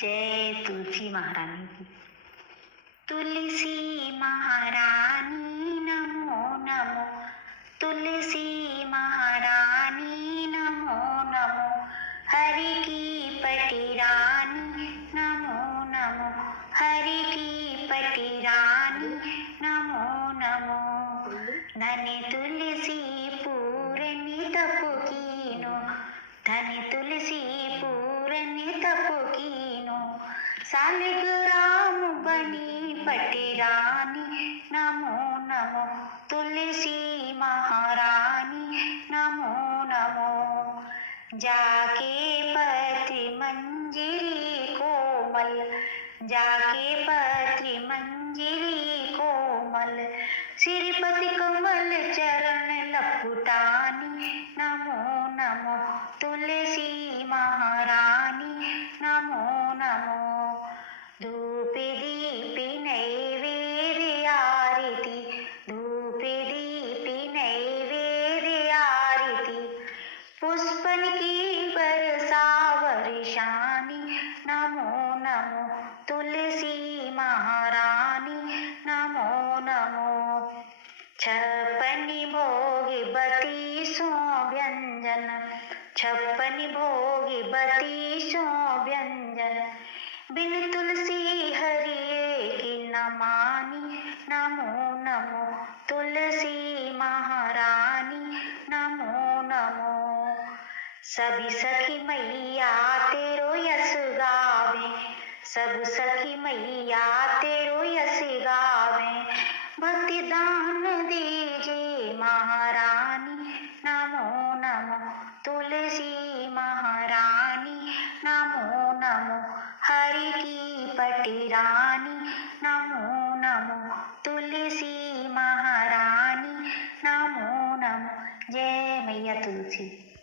जय तुलसी महारानी की। तुलसी महारानी नमो नमो, तुलसी महारानी नमो नमो, हरि की पटी रानी नमो नमो, हरि की पटी रानी नमो नमो। धन्य तुलसी पूरनि तपु कीनो, धन्य तुलसी पूरनि तपु कीनो, सालिग्राम बनी पटी रानी नमो नमो, तुलसी महारानी नमो नमो। जाके पत्री मंजरी कोमल, जाके पत्री मंजरी कोमल, श्रीपति कमल चरण लपुटानी नमो नमो, तुलसी महारानी नमो नमो। धूप दीप नैवेद्य आरती, धूप दीप नैवेद्य आरती, पुष्पन की बरसा वर्षानी नमो नमो, तुलसी महारानी नमो नमो। छप्पन भोग 32 व्यंजन, छप्पन भोग 32 व्यंजन, बिन तुलसी हरि की न मानी नमो नमो, तुलसी महारानी नमो नमो। सभी सखी मैया तेरो यस गावे, सब सखी मैया तेरो यस गावे, भक्ति दान दीजिए महारानी नमो नमो, तुलसी महारानी नमो नमो, हरि की पटी रानी नमो नमो, तुलसी महारानी नमो नमो। जय मैया तुलसी।